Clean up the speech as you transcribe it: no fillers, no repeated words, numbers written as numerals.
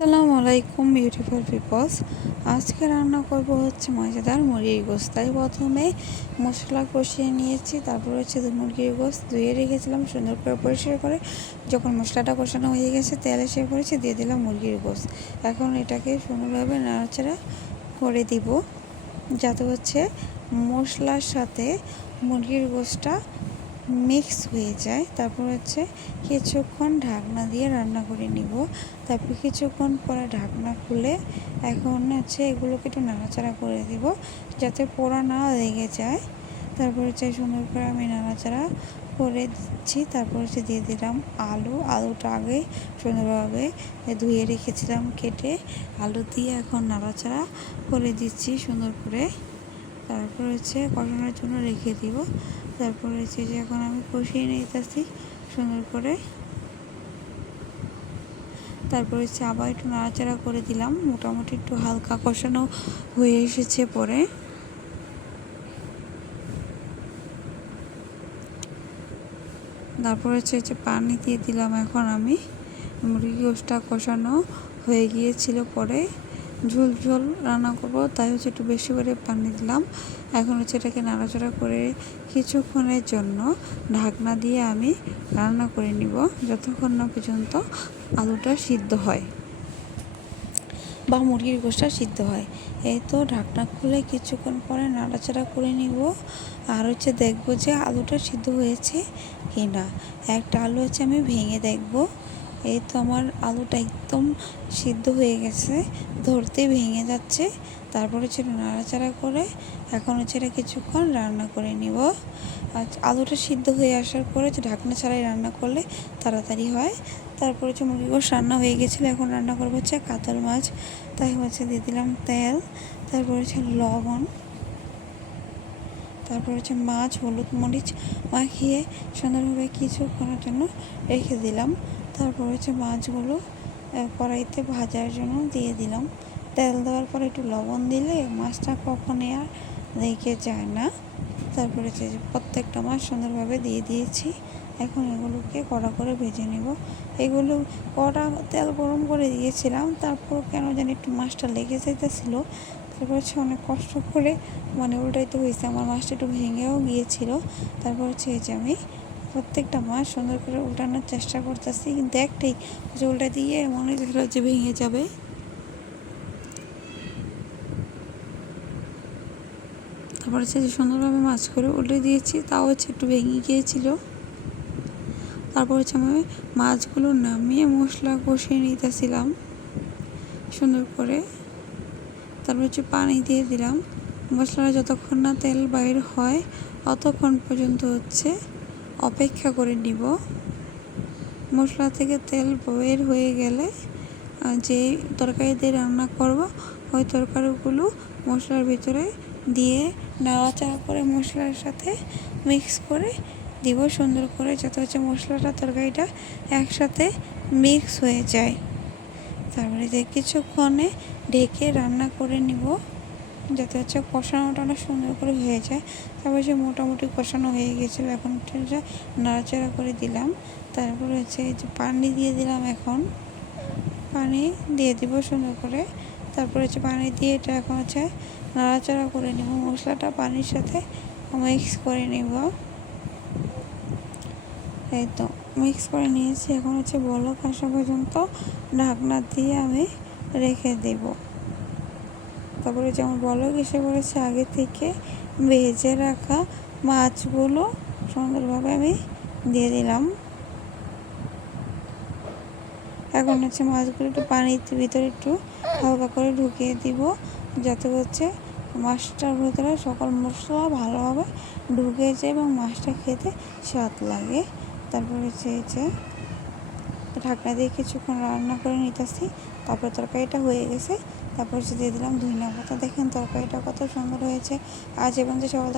আসসালামু আলাইকুম beautiful people's. আজকে রান্না করব হচ্ছে মজাদার মুরগির গোশত। তাই প্রথমে মশলা কষিয়ে নিয়েছি, তারপর হচ্ছে মুরগির গোশত ধুয়ে রেখেছিলাম সুন্দর করে পরিষ্কার করে। যখন মশলাটা কষানো হয়ে গেছে, তেল এসে পড়েছে, দিয়ে দিলাম মুরগির গোশত। এখন এটাকে সুন্দরভাবে নাড়াচাড়া করে দিব, যাতে হচ্ছে মশলার সাথে মুরগির গোশতটা মিক্স হয়ে যায়। তারপর হচ্ছে কিছুক্ষণ ঢাকনা দিয়ে রান্না করে নিব। তারপর কিছুক্ষণ পরে ঢাকনা খুলে এখন হচ্ছে এগুলোকে একটু নাড়াচাড়া করে দিব, যাতে পোড়া না লেগে যায়। তারপর হচ্ছে সুন্দর করে আমি নাড়াচাড়া করে দিচ্ছি। তারপর হচ্ছে দিয়ে দিলাম আলুটা আগে সুন্দরভাবে ধুয়ে রেখেছিলাম কেটে। আলু দিয়ে এখন নাড়াচাড়া করে দিচ্ছি সুন্দর করে। তারপর হচ্ছে কষানোর জন্য রেখে দিব। তারপর হচ্ছে যে এখন আমি কষিয়ে নিতেছি সুন্দর করে। তারপর হচ্ছে আবার একটু নাড়াচাড়া করে দিলাম, মোটামুটি একটু হালকা কষানো হয়ে এসেছে পরে। তারপর হচ্ছে যে পানি দিয়ে দিলাম। এখন আমি মুরগি গোশতটা কষানো হয়ে গিয়েছিল, পরে ঝোল ঝোল রান্না করব, তাই হচ্ছে একটু বেশি করে পানি দিলাম। এখন হচ্ছে এটাকে নাড়াচাড়া করে কিছুক্ষণের জন্য ঢাকনা দিয়ে আমি রান্না করে নিব, যতক্ষণ না পর্যন্ত আলুটা সিদ্ধ হয় বা মুরগির গোশতটা সিদ্ধ হয়। এই তো ঢাকনা খুলে কিছুক্ষণ পরে নাড়াচাড়া করে নিব, আর হচ্ছে দেখব যে আলুটা সিদ্ধ হয়েছে কি না। একটা আলু হচ্ছে আমি ভেঙে দেখব। এই তো আমার আলুটা একদম সিদ্ধ হয়ে গেছে, ধরতে ভেঙে যাচ্ছে। তারপর হচ্ছে নাড়াচাড়া করে এখন হচ্ছে এটা কিছুক্ষণ রান্না করে নিব। আর আলুটা সিদ্ধ হয়ে আসার পরে হচ্ছে ঢাকনা ছাড়াই রান্না করলে তাড়াতাড়ি হয়। তারপর হচ্ছে মুরগি গোশত রান্না হয়ে গেছিলো। এখন রান্না করবো হচ্ছে কাতল মাছ। তাই হচ্ছে দিয়ে দিলাম তেল, তারপর হচ্ছে লবণ, তারপর হচ্ছে মাছ হলুদ মরিচ মাখিয়ে সুন্দরভাবে কিছুক্ষণের জন্য রেখে দিলাম। তারপর হচ্ছে মাছগুলো কড়াইতে ভাজার জন্য দিয়ে দিলাম। তেল দেওয়ার পরে একটু লবণ দিলে মাছটা কখনোই আর লেগে যায় না। তারপরে হচ্ছে যে প্রত্যেকটা মাছ সুন্দরভাবে দিয়ে দিয়েছি। এখন এগুলোকে কড়া করে ভেজে নেব। এগুলো কড়া তেল গরম করে দিয়েছিলাম, তারপর কেন জানি একটু মাছটা লেগে যেতেছিল। তারপর হচ্ছে অনেক কষ্ট করে উল্টাইতে হয়েছে, আমার মাছটা একটু ভেঙেও গিয়েছিল। তারপর হচ্ছে এই যে আমি প্রত্যেকটা মাছ সুন্দর করে উল্টানোর চেষ্টা করতেছি, কিন্তু একটাই যে উল্টা দিয়ে মনে হচ্ছিল যে ভেঙে যাবে। তারপর হচ্ছে যে সুন্দরভাবে মাছ করে উল্টে দিয়েছি, তাও হচ্ছে একটু ভেঙে গিয়েছিল। তারপর হচ্ছে আমি মাছগুলো নামিয়ে মশলা কষিয়ে নিতেছিলাম সুন্দর করে। তারপর হচ্ছে পানি দিয়ে দিলাম। মশলাটা যতক্ষণ না তেল বাইর হয় অতক্ষণ পর্যন্ত হচ্ছে অপেক্ষা করে নিব। মশলা থেকে তেল বের হয়ে গেলে যে তরকারি দিয়ে রান্না করব ওই তরকারিগুলো মশলার ভিতরে দিয়ে নাড়াচাড়া করে মশলার সাথে মিক্স করে দিব সুন্দর করে, যাতে হচ্ছে মশলাটা তরকারিটা একসাথে মিক্স হয়ে যায়। তারপরে যে কিছুক্ষণে ঢেকে রান্না করে নিব, যাতে হচ্ছে কষানোটা অনেক সুন্দর করে হয়ে যায়। তারপরে যে মোটামুটি কষানো হয়ে গেছিলো, এখন হচ্ছে নাড়াচাড়া করে দিলাম। তারপরে হচ্ছে এই যে পানি দিয়ে দিলাম। এখন পানি দিয়ে দিব সুন্দর করে। তারপরে হচ্ছে পানি দিয়ে এটা এখন হচ্ছে নাড়াচাড়া করে নিব, মশলাটা পানির সাথে মিক্স করে নিব। এই তো মিক্স করে নিয়েছি। এখন হচ্ছে বলক আসা পর্যন্ত ঢাকনা দিয়ে আমি রেখে দেব। তারপরে যেমন বলক এসে পড়েছে, আগে থেকে ভেজে রাখা মাছগুলো সুন্দরভাবে আমি দিয়ে দিলাম। এখন হচ্ছে মাছগুলো একটু পানির ভিতরে একটু হালকা করে ঢুকিয়ে দিব, যাতে হচ্ছে মাছটার ভিতরে সকল মশলা ভালোভাবে ঢুকে যায় এবং মাছটা খেতে স্বাদ লাগে। তারপর হচ্ছে এই যে ঢাকনা দিয়ে কিছুক্ষণ রান্না করে নিতেছি। তারপর তরকারিটা হয়ে গেছে। তারপর হচ্ছে দিয়ে দিলাম ধনিয়া পাতা। দেখেন তরকারিটা কত সুন্দর হয়েছে। আজ এবং যে সবাই